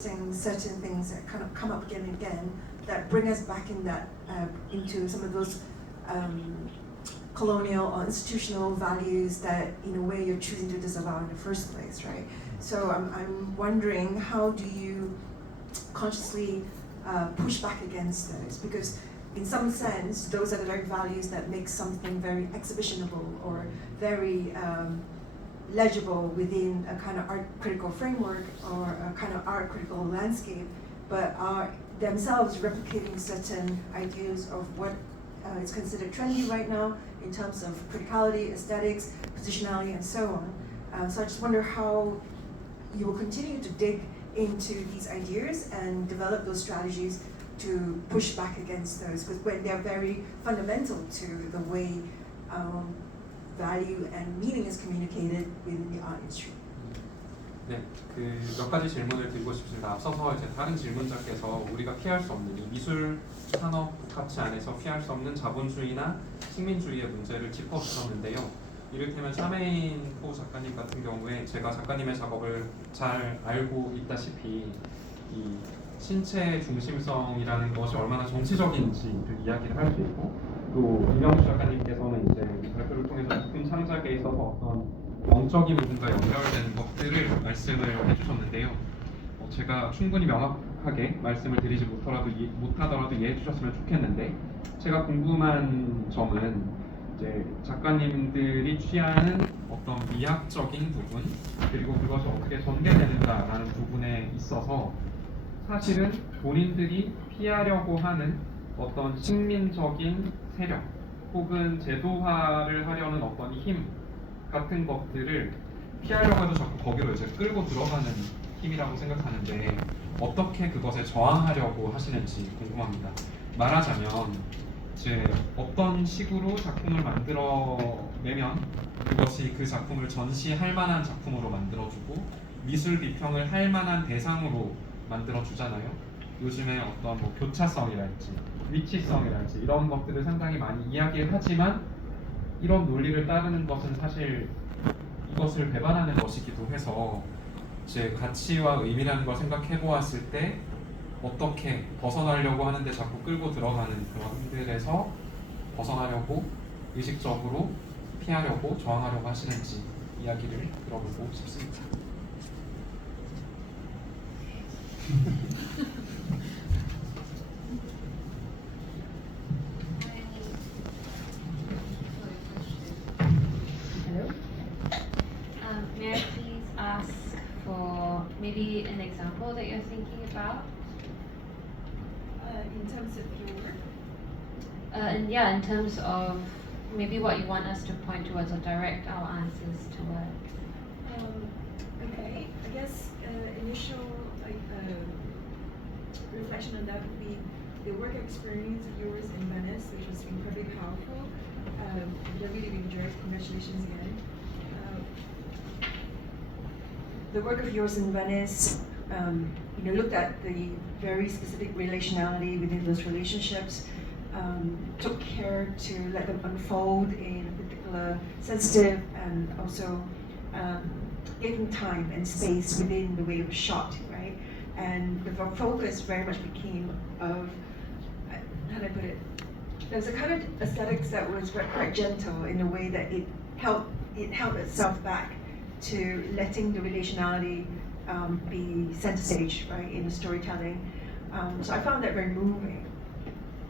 certain things that kind of come up again and again that bring us back in that into some of those colonial or institutional values that in a way you're choosing to disavow in the first place, right? So I'm wondering, how do you consciously push back against those? Because in some sense, those are the very values that make something very exhibitionable or very legible within a kind of art critical framework or a kind of art critical landscape, but are themselves replicating certain ideas of what is considered trendy right now in terms of criticality, aesthetics, positionality, and so on. So I just wonder how you will continue to dig into these ideas and develop those strategies to push back against those, because when they're very fundamental to the way value and meaning is communicated within the art industry. 네, 그 몇 가지 질문을 드리고 싶습니다. 앞서서 이제 다른 질문자께서 우리가 피할 수 없는 이 미술 산업 복합체 안에서 피할 수 없는 자본주의나 식민주의의 문제를 짚어주셨는데요. 이를테면 샤메인 포 작가님 같은 경우에 제가 작가님의 작업을 잘 알고 있다시피 이 신체 중심성이라는 것이 얼마나 정치적인지를 이야기를 할 수 있고, 또 이명수 작가님께서는 이제 발표를 통해서 작품 창작에 있어서 어떤 영적인 부분과 연결되는 것들을 말씀을 해주셨는데요. 제가 충분히 명확하게 말씀을 드리지 못하더라도 이해해 주셨으면 좋겠는데, 제가 궁금한 점은 이제 작가님들이 취하는 어떤 미학적인 부분, 그리고 그것이 어떻게 전개되는가라는 부분에 있어서 사실은 본인들이 피하려고 하는 어떤 식민적인 세력 혹은 제도화를 하려는 어떤 힘 같은 것들을 피하려고 해도 자꾸 거기로 이제 끌고 들어가는 힘이라고 생각하는데, 어떻게 그것에 저항하려고 하시는지 궁금합니다. 말하자면 이제 어떤 식으로 작품을 만들어내면 그것이 그 작품을 전시할 만한 작품으로 만들어주고 미술 비평을 할 만한 대상으로 만들어주잖아요. 요즘에 어떤 뭐 교차성이랄지 위치성이랄지 이런 것들을 상당히 많이 이야기를 하지만, 이런 논리를 따르는 것은 사실 이것을 배반하는 것이기도 해서 제 가치와 의미라는 걸 생각해 보았을 때 어떻게 벗어나려고 하는데 자꾸 끌고 들어가는 그런 힘들에서 벗어나려고 의식적으로 피하려고 저항하려고 하시는지 이야기를 들어보고 싶습니다. May I please ask for maybe an example that you're thinking about? In terms of your work? And yeah, in terms of maybe what you want us to point towards or direct our answers towards. Okay, I guess initial reflection on that would be the work experience of yours in Venice, which was incredibly powerful. I really enjoyed. Congratulations again. The work of yours in Venice, looked at the very specific relationality within those relationships, took care to let them unfold in a particular sensitive and also gave them time and space within the way it was shot, right? And the focus very much became of, how do I put it? There was a kind of aesthetics that was quite gentle in the way that it held itself back to letting the relationality be center stage, right, in the storytelling. So I found that very moving.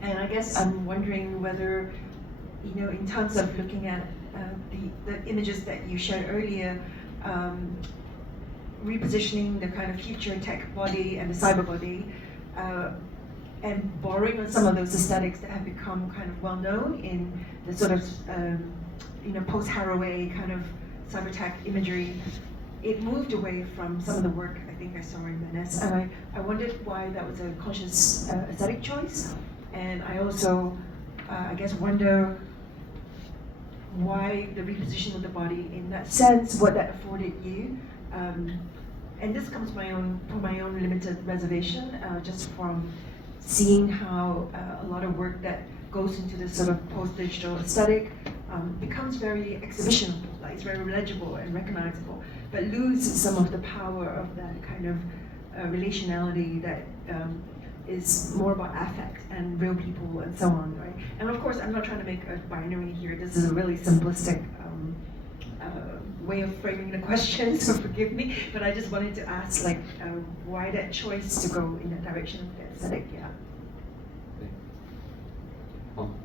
And I guess I'm wondering whether, in terms of looking at the images that you shared earlier, repositioning the kind of future tech body and the cyber body, and borrowing on some of those aesthetics that have become kind of well known in the sort of, post-Haraway kind of cyber tech imagery, it moved away from some of the work I think I saw in Venice. And I wondered why that was a conscious aesthetic choice. And I also, I guess, wonder why the reposition of the body in that sense, what that afforded you. And this comes from my own limited reservation, just from seeing how a lot of work that goes into this sort of post-digital aesthetic becomes very exhibitionable, like it's very legible and recognizable, but loses some of the power of that kind of relationality that is more about affect and real people and so on, right? And of course, I'm not trying to make a binary here. This is a really simplistic way of framing the question, so forgive me. But I just wanted to ask, like, why that choice to go in that direction of the aesthetic? Yeah.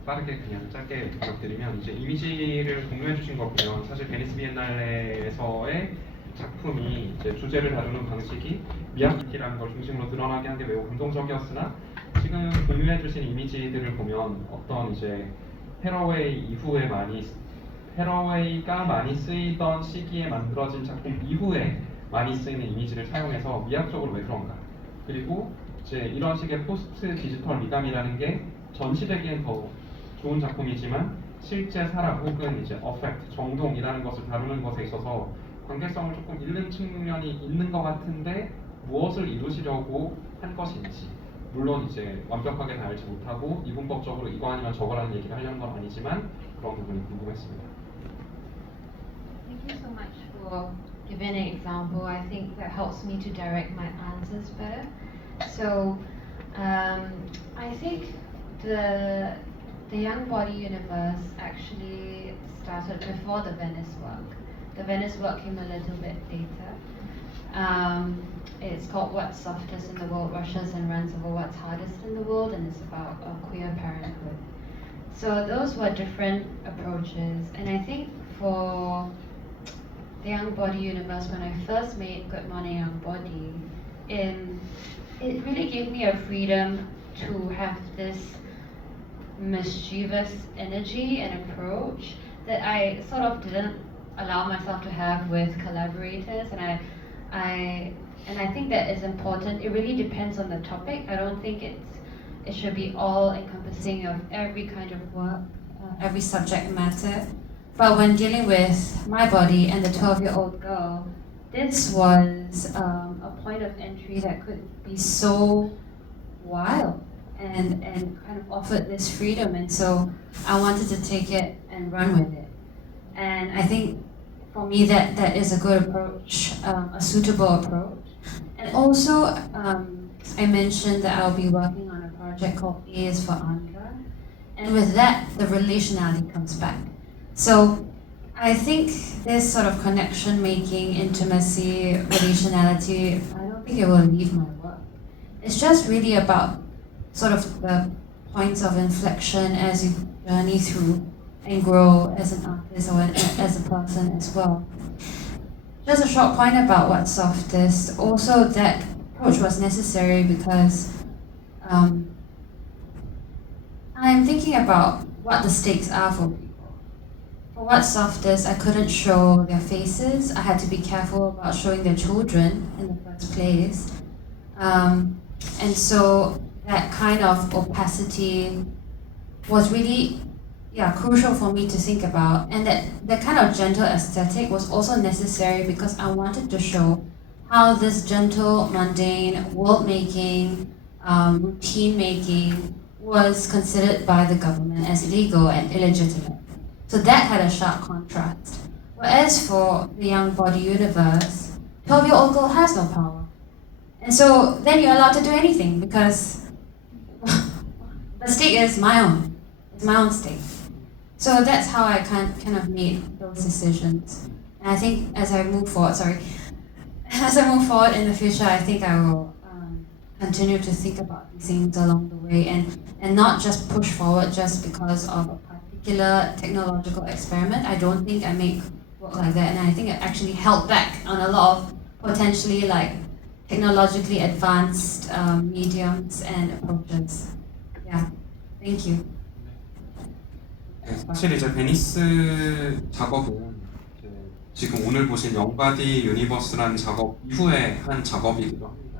빠르게 그냥 짧게 부탁드리면 이제 이미지를 공유해 주신 거 보면 사실 베니스 비엔날레에서의 작품이 이제 주제를 다루는 방식이 미야키라는 걸 중심으로 드러나게 한 게 매우 감동적이었으나 지금 공유해 주신 이미지들을 보면 어떤 이제 헤러웨이가 많이 쓰이던 시기에 만들어진 작품 이후에 많이 쓰이는 이미지를 사용해서 미학적으로 왜 그런가, 그리고 이제 이런 식의 포스트 디지털 미감이라는 게 전시되기엔 더 좋은 작품이지만 실제 사람 혹은 이제 어펙트, 정동이라는 것을 다루는 것에 있어서 관계성을 조금 잃는 측면이 있는 것 같은데 무엇을 이루시려고 한 것인지, 물론 이제 완벽하게 다 알지 못하고 이분법적으로 이거 아니면 저거라는 얘기를 하려는 건 아니지만 그런 부분이 궁금했습니다. Thank you so much for giving an example. I think that helps me to direct my answers better. So, I think the Young Body Universe actually started before the Venice work. The Venice work came a little bit later. It's called What's Softest in the World Rushes and Runs Over What's Hardest in the World, and it's about queer parenthood. So those were different approaches, and I think for the Young Body Universe, when I first made Good Morning Young Body, it really gave me a freedom to have this mischievous energy and approach that I sort of didn't allow myself to have with collaborators, and I think that is important. It really depends on the topic. I don't think it should be all encompassing of every kind of work, every subject matter. But when dealing with my body and the 12-year-old girl, this was a point of entry that could be so wild and kind of offered this freedom, and so I wanted to take it and run with it. And I think for me that is a good approach, a suitable approach. And also I mentioned that I'll be working on a project called A is for Andra, and with that the relationality comes back. So I think this sort of connection making, intimacy, relationality, I don't think it will leave my work. It's just really about sort of the points of inflection as you journey through and grow as an artist or as a person as well. Just a short point about What's Softest. Also, that approach was necessary because I'm thinking about what the stakes are for people. For What's Softest, I couldn't show their faces. I had to be careful about showing their children in the first place. And so that kind of opacity was really crucial for me to think about. And that kind of gentle aesthetic was also necessary because I wanted to show how this gentle, mundane, world-making, routine-making was considered by the government as illegal and illegitimate. So that had a sharp contrast. Whereas for the Young Body Universe, 12-year-old girl has no power. And so then you're allowed to do anything because the stake is my own. It's my own stake. So that's how I kind of made those decisions. And I think as I move forward in the future, I think I will continue to think about these things along the way and not just push forward just because of a particular technological experiment. I don't think I make work like that, and I think it actually held back on a lot of potentially like technologically advanced mediums and approaches. Yeah, thank you. 사실 이제 베니스 작업은 지금 오늘 보신 영바디 유니버스라는 작업 이후에 한 작업이기도 합니다.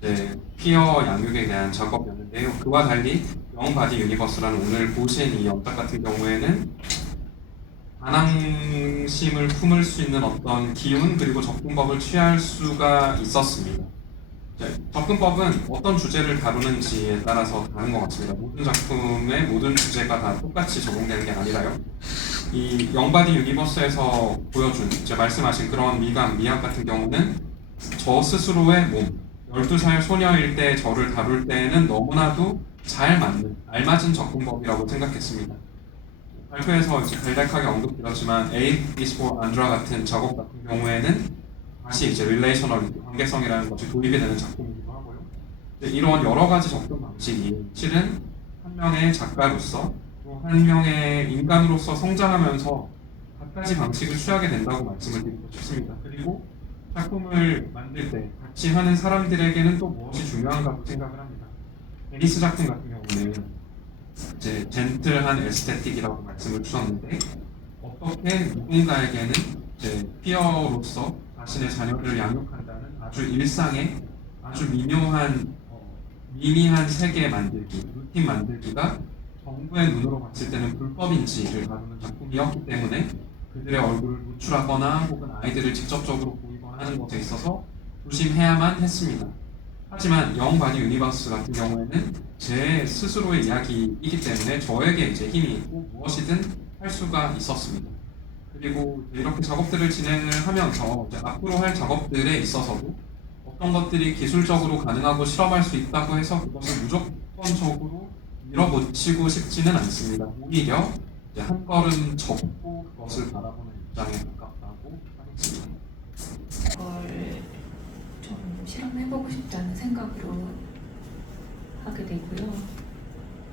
이제 퀴어 양육에 대한 작업이었는데요. 그와 달리 영바디 유니버스라는 오늘 보신 이 영상 같은 경우에는 반항심을 품을 수 있는 어떤 기운 그리고 접근법을 취할 수가 있었습니다. 접근법은 어떤 주제를 다루는지에 따라서 다른 것 같습니다. 모든 작품의 모든 주제가 다 똑같이 적용되는 게 아니라요. 이 영바디 유니버스에서 보여준 이제 말씀하신 그런 미감, 미학 같은 경우는 저 스스로의 몸 12살 소녀일 때 저를 다룰 때에는 너무나도 잘 맞는, 알맞은 접근법이라고 생각했습니다. 발표에서 이제 간략하게 언급드렸지만 A is for Andra 같은 작업 같은 경우에는 다시 이제 릴레이셔널리티, 관계성이라는 것이 도입이 되는 작품이기도 하고요. 이런 여러 가지 접근 방식이 실은 한 명의 작가로서 또 한 명의 인간으로서 성장하면서 갖가지 방식을 취하게 된다고 말씀을 드리고 싶습니다. 그리고 작품을 만들 때 같이 하는 사람들에게는 또 무엇이 중요한가도 생각을 합니다. 베니스 작품 같은 경우는 이제 젠틀한 에스테틱이라고 말씀을 주셨는데 어떻게 누군가에게는 이제 피어로서 자신의 자녀들을 양육한다는 아주 일상의 아주 미미한 세계 만들기, 루틴 만들기가 정부의 눈으로 봤을 때는 불법인지를 다루는 작품이었기 때문에 그들의 얼굴을 노출하거나 혹은 아이들을 직접적으로 보이거나 하는 것에 있어서 조심해야만 했습니다. 하지만 영바디 유니버스 같은 경우에는 제 스스로의 이야기이기 때문에 저에게 이제 힘이 있고 무엇이든 할 수가 있었습니다. 그리고 이렇게 작업들을 진행을 하면서 이제 앞으로 할 작업들에 있어서도 어떤 것들이 기술적으로 가능하고 실험할 수 있다고 해서 그것을 무조건적으로 밀어붙이고 싶지는 않습니다. 오히려 이제 한 걸음 접고 그것을 바라보는 입장에 가깝다고 하겠습니다. 그걸 좀 실험해보고 싶다는 생각으로 하게 되고요.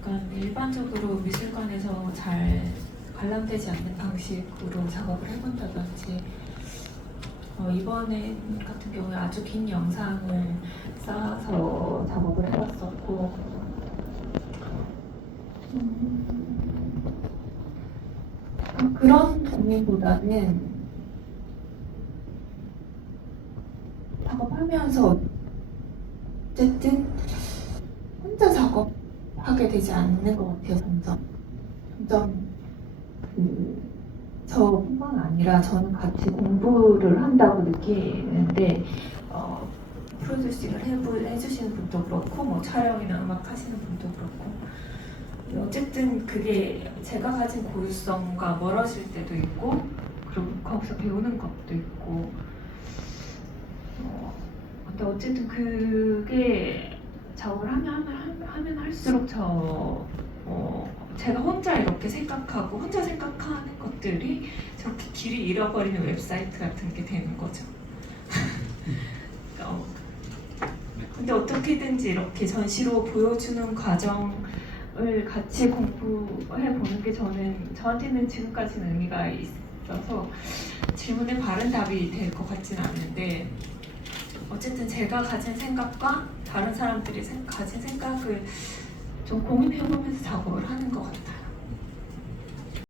그러니까 일반적으로 미술관에서 잘 관람되지 않는 방식으로 작업을 해본다든지 이번에 같은 경우에 아주 긴 영상을 쌓아서 작업을 해봤었고 그런 고민보다는 작업하면서 어쨌든 혼자 작업하게 되지 않는 것 같아요. 점점 저뿐만 아니라 저는 같이 공부를 한다고 느끼는데 프로듀싱을 해주시는 분도 그렇고 뭐 촬영이나 음악 하시는 분도 그렇고 어쨌든 그게 제가 가진 고유성과 멀어질 때도 있고 그리고 거기서 배우는 것도 있고 근데 어쨌든 그게 작업을 하면 할수록 제가 혼자 이렇게 생각하고 혼자 생각하는 것들이 저렇게 길이 잃어버리는 웹사이트 같은 게 되는 거죠. 근데 어떻게든지 이렇게 전시로 보여주는 과정을 같이 공부해 보는 게 저한테는 지금까지는 의미가 있어서 질문에 바른 답이 될 것 같지는 않는데 어쨌든 제가 가진 생각과 다른 사람들이 가진 생각을 좀 고민해보면서 작업을 하는 것 같아요.